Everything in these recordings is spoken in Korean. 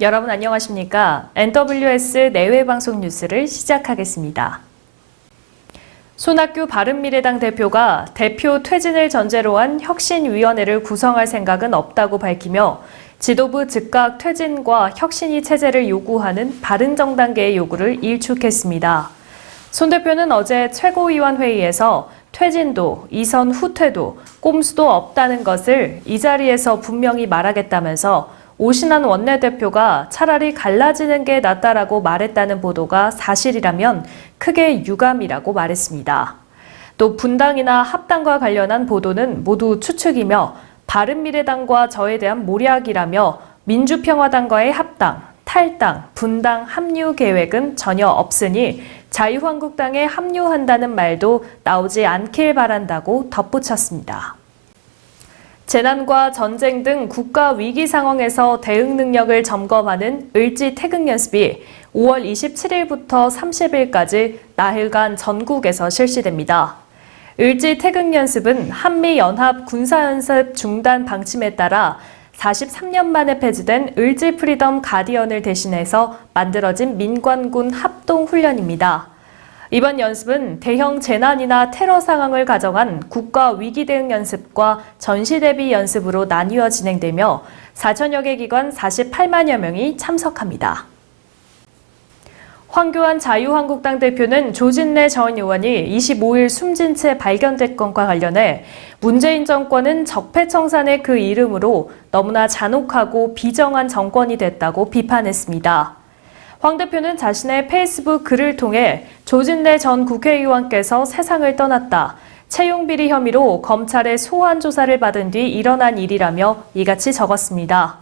여러분 안녕하십니까? NWS 내외방송 뉴스를 시작하겠습니다. 손학규 바른미래당 대표가 대표 퇴진을 전제로 한 혁신위원회를 구성할 생각은 없다고 밝히며 지도부 즉각 퇴진과 혁신위 체제를 요구하는 바른정당계의 요구를 일축했습니다. 손 대표는 어제 최고위원 회의에서 퇴진도, 이선 후퇴도, 꼼수도 없다는 것을 이 자리에서 분명히 말하겠다면서 오신환 원내대표가 차라리 갈라지는 게 낫다라고 말했다는 보도가 사실이라면 크게 유감이라고 말했습니다. 또 분당이나 합당과 관련한 보도는 모두 추측이며 바른미래당과 저에 대한 모략이라며 민주평화당과의 합당, 탈당, 분당 합류 계획은 전혀 없으니 자유한국당에 합류한다는 말도 나오지 않길 바란다고 덧붙였습니다. 재난과 전쟁 등 국가 위기 상황에서 대응 능력을 점검하는 을지 태극 연습이 5월 27일부터 30일까지 나흘간 전국에서 실시됩니다. 을지 태극 연습은 한미연합 군사연습 중단 방침에 따라 43년 만에 폐지된 을지 프리덤 가디언을 대신해서 만들어진 민관군 합동훈련입니다. 이번 연습은 대형 재난이나 테러 상황을 가정한 국가 위기 대응 연습과 전시 대비 연습으로 나뉘어 진행되며 4천여 개 기관 48만여 명이 참석합니다. 황교안 자유한국당 대표는 조진래 전 의원이 25일 숨진 채 발견된 건과 관련해 문재인 정권은 적폐청산의 그 이름으로 너무나 잔혹하고 비정한 정권이 됐다고 비판했습니다. 황 대표는 자신의 페이스북 글을 통해 조진래 전 국회의원께서 세상을 떠났다. 채용비리 혐의로 검찰의 소환 조사를 받은 뒤 일어난 일이라며 이같이 적었습니다.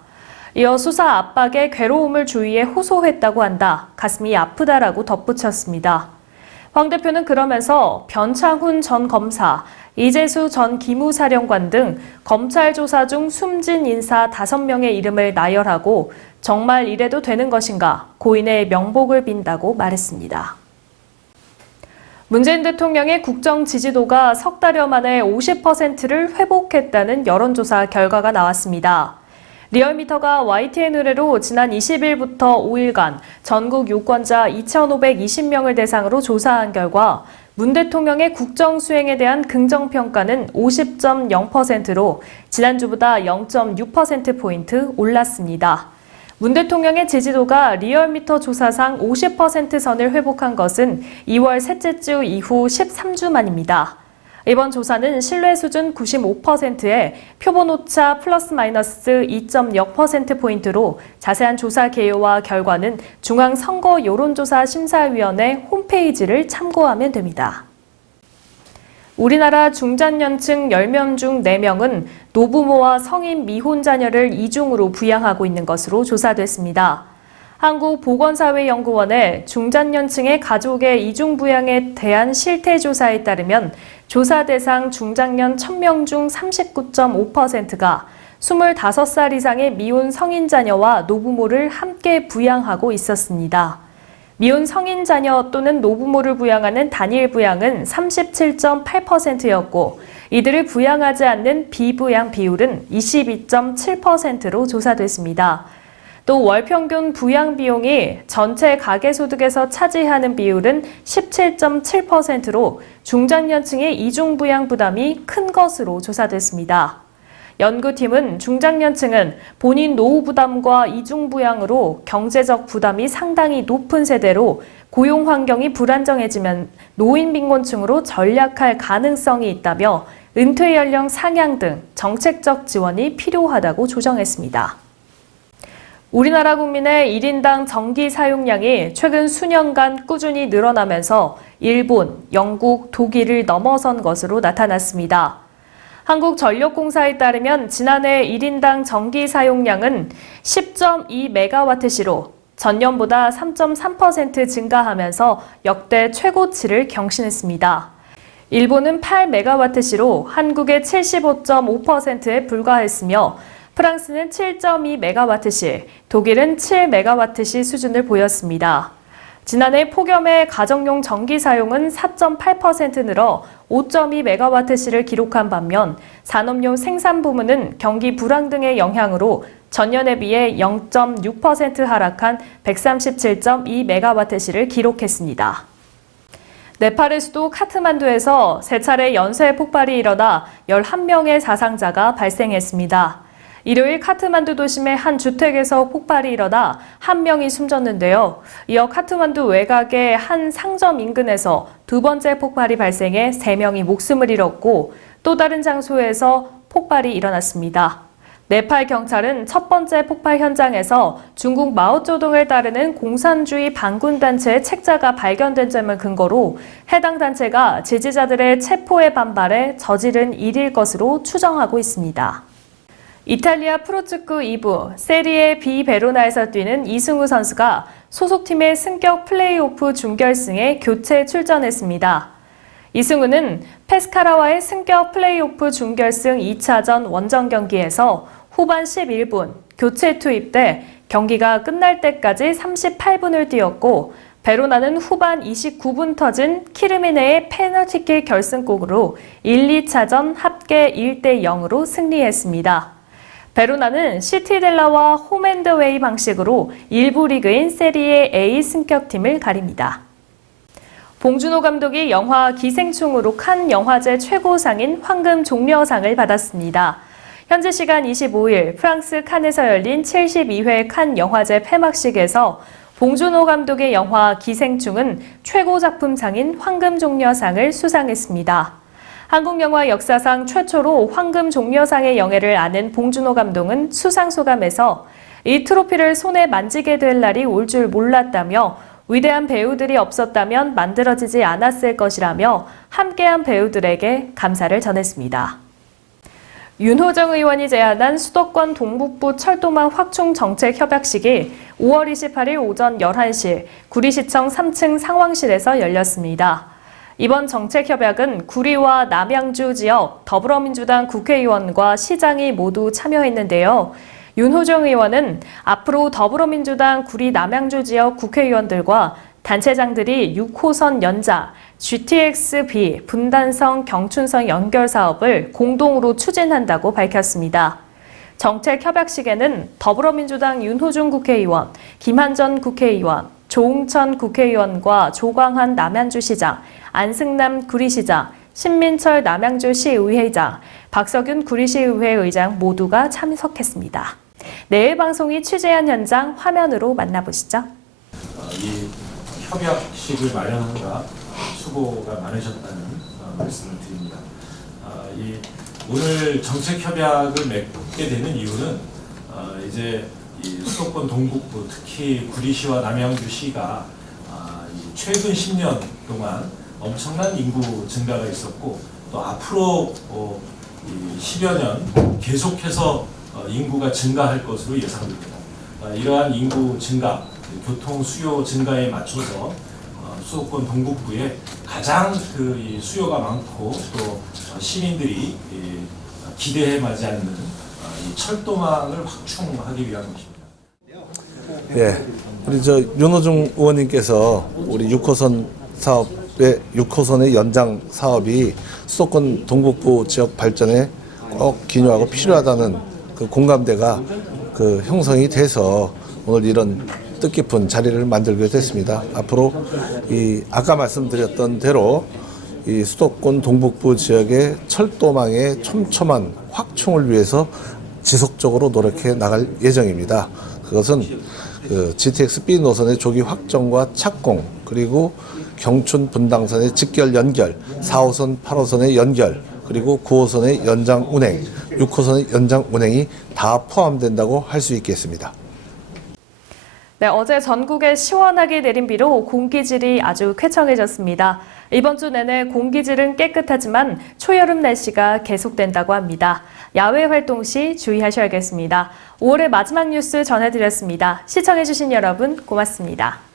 이어 수사 압박에 괴로움을 주위에 호소했다고 한다. 가슴이 아프다라고 덧붙였습니다. 황 대표는 그러면서 변창훈 전 검사, 이재수 전 기무사령관 등 검찰 조사 중 숨진 인사 5명의 이름을 나열하고 정말 이래도 되는 것인가 고인의 명복을 빈다고 말했습니다. 문재인 대통령의 국정 지지도가 석 달여 만에 50%를 회복했다는 여론조사 결과가 나왔습니다. 리얼미터가 YTN 의뢰로 지난 20일부터 5일간 전국 유권자 2,520명을 대상으로 조사한 결과 문 대통령의 국정 수행에 대한 긍정평가는 50.0%로 지난주보다 0.6%포인트 올랐습니다. 문 대통령의 지지도가 리얼미터 조사상 50% 선을 회복한 것은 2월 셋째 주 이후 13주 만입니다. 이번 조사는 신뢰 수준 95%에 표본 오차 플러스 마이너스 2.0%포인트로 자세한 조사 개요와 결과는 중앙선거여론조사심사위원회 홈페이지를 참고하면 됩니다. 우리나라 중장년층 10명 중 4명은 노부모와 성인 미혼 자녀를 이중으로 부양하고 있는 것으로 조사됐습니다. 한국보건사회연구원의 중장년층의 가족의 이중부양에 대한 실태조사에 따르면 조사 대상 중장년 1000명 중 39.5%가 25살 이상의 미혼 성인 자녀와 노부모를 함께 부양하고 있었습니다. 미혼 성인 자녀 또는 노부모를 부양하는 단일 부양은 37.8%였고 이들을 부양하지 않는 비부양 비율은 22.7%로 조사됐습니다. 또 월평균 부양 비용이 전체 가계소득에서 차지하는 비율은 17.7%로 중장년층의 이중부양 부담이 큰 것으로 조사됐습니다. 연구팀은 중장년층은 본인 노후 부담과 이중부양으로 경제적 부담이 상당히 높은 세대로 고용 환경이 불안정해지면 노인 빈곤층으로 전락할 가능성이 있다며 은퇴 연령 상향 등 정책적 지원이 필요하다고 조정했습니다. 우리나라 국민의 1인당 전기 사용량이 최근 수년간 꾸준히 늘어나면서 일본, 영국, 독일을 넘어선 것으로 나타났습니다. 한국전력공사에 따르면 지난해 1인당 전기 사용량은 10.2메가와트시로 전년보다 3.3% 증가하면서 역대 최고치를 경신했습니다. 일본은 8메가와트시로 한국의 75.5%에 불과했으며 프랑스는 7.2메가와트시, 독일은 7메가와트시 수준을 보였습니다. 지난해 폭염에 가정용 전기 사용은 4.8% 늘어 5.2메가와트시를 기록한 반면 산업용 생산 부문은 경기 불황 등의 영향으로 전년에 비해 0.6% 하락한 137.2메가와트시를 기록했습니다. 네팔의 수도 카트만두에서 세 차례 연쇄 폭발이 일어나 11명의 사상자가 발생했습니다. 일요일 카트만두 도심의 한 주택에서 폭발이 일어나 1명이 숨졌는데요. 이어 카트만두 외곽의 한 상점 인근에서 두 번째 폭발이 발생해 3명이 목숨을 잃었고 또 다른 장소에서 폭발이 일어났습니다. 네팔 경찰은 첫 번째 폭발 현장에서 중국 마오쩌둥을 따르는 공산주의 반군단체의 책자가 발견된 점을 근거로 해당 단체가 지지자들의 체포에 반발해 저지른 일일 것으로 추정하고 있습니다. 이탈리아 프로축구 2부 세리에 B 베로나에서 뛰는 이승우 선수가 소속팀의 승격 플레이오프 준결승에 교체 출전했습니다. 이승우는 페스카라와의 승격 플레이오프 준결승 2차전 원정 경기에서 후반 11분 교체 투입돼 경기가 끝날 때까지 38분을 뛰었고 베로나는 후반 29분 터진 키르미네의 페널티킥 결승골으로 1, 2차전 합계 1대0으로 승리했습니다. 베로나는 시티델라와 홈앤더웨이 방식으로 일부 리그인 세리에 A 승격팀을 가립니다. 봉준호 감독이 영화 기생충으로 칸 영화제 최고상인 황금 종려상을 받았습니다. 현지 시간 25일 프랑스 칸에서 열린 72회 칸 영화제 폐막식에서 봉준호 감독의 영화 기생충은 최고작품상인 황금 종려상을 수상했습니다. 한국 영화 역사상 최초로 황금 종려상의 영예를 아는 봉준호 감독은 수상 소감에서 이 트로피를 손에 만지게 될 날이 올 줄 몰랐다며 위대한 배우들이 없었다면 만들어지지 않았을 것이라며 함께한 배우들에게 감사를 전했습니다. 윤호정 의원이 제안한 수도권 동북부 철도망 확충 정책 협약식이 5월 28일 오전 11시 구리시청 3층 상황실에서 열렸습니다. 이번 정책협약은 구리와 남양주 지역 더불어민주당 국회의원과 시장이 모두 참여했는데요. 윤호정 의원은 앞으로 더불어민주당 구리 남양주 지역 국회의원들과 단체장들이 6호선 연장, GTX-B 분단성 경춘선 연결 사업을 공동으로 추진한다고 밝혔습니다. 정책 협약식에는 더불어민주당 윤호중 국회의원, 김한전 국회의원, 조웅천 국회의원과 조광한 남양주시장, 안승남 구리시장, 신민철 남양주시의회장, 박석윤 구리시의회 의장 모두가 참석했습니다. 내일 방송이 취재한 현장 화면으로 만나보시죠. 이 협약식을 마련하느라 수고가 많으셨다는 말씀을 드립니다. 오늘 정책 협약을 맺게 되는 이유는 이제 이 수도권 동북부 특히 구리시와 남양주시가 최근 10년 동안 엄청난 인구 증가가 있었고 또 앞으로 10여 년 계속해서 인구가 증가할 것으로 예상됩니다. 이러한 인구 증가, 교통 수요 증가에 맞춰서 수도권 동북부에 가장 이 수요가 많고 또 시민들이 기대에 맞지 않는 이 철도망을 확충하기 위한 것입니다. 예, 우리 윤호중 의원님께서 우리 6호선 사업의 6호선의 연장 사업이 수도권 동북부 지역 발전에 꼭 기여하고 필요하다는 그 공감대가 형성이 돼서 오늘 이런 뜻깊은 자리를 만들게 됐습니다. 앞으로 아까 말씀드렸던 대로 이 수도권 동북부 지역의 철도망의 촘촘한 확충을 위해서 지속적으로 노력해 나갈 예정입니다. 그것은 GTX-B 노선의 조기 확정과 착공, 그리고 경춘 분당선의 직결 연결, 4호선, 8호선의 연결, 그리고 9호선의 연장 운행, 6호선의 연장 운행이 다 포함된다고 할 수 있겠습니다. 네, 어제 전국에 시원하게 내린 비로 공기질이 아주 쾌청해졌습니다. 이번 주 내내 공기질은 깨끗하지만 초여름 날씨가 계속된다고 합니다. 야외 활동 시 주의하셔야겠습니다. 5월의 마지막 뉴스 전해드렸습니다. 시청해주신 여러분 고맙습니다.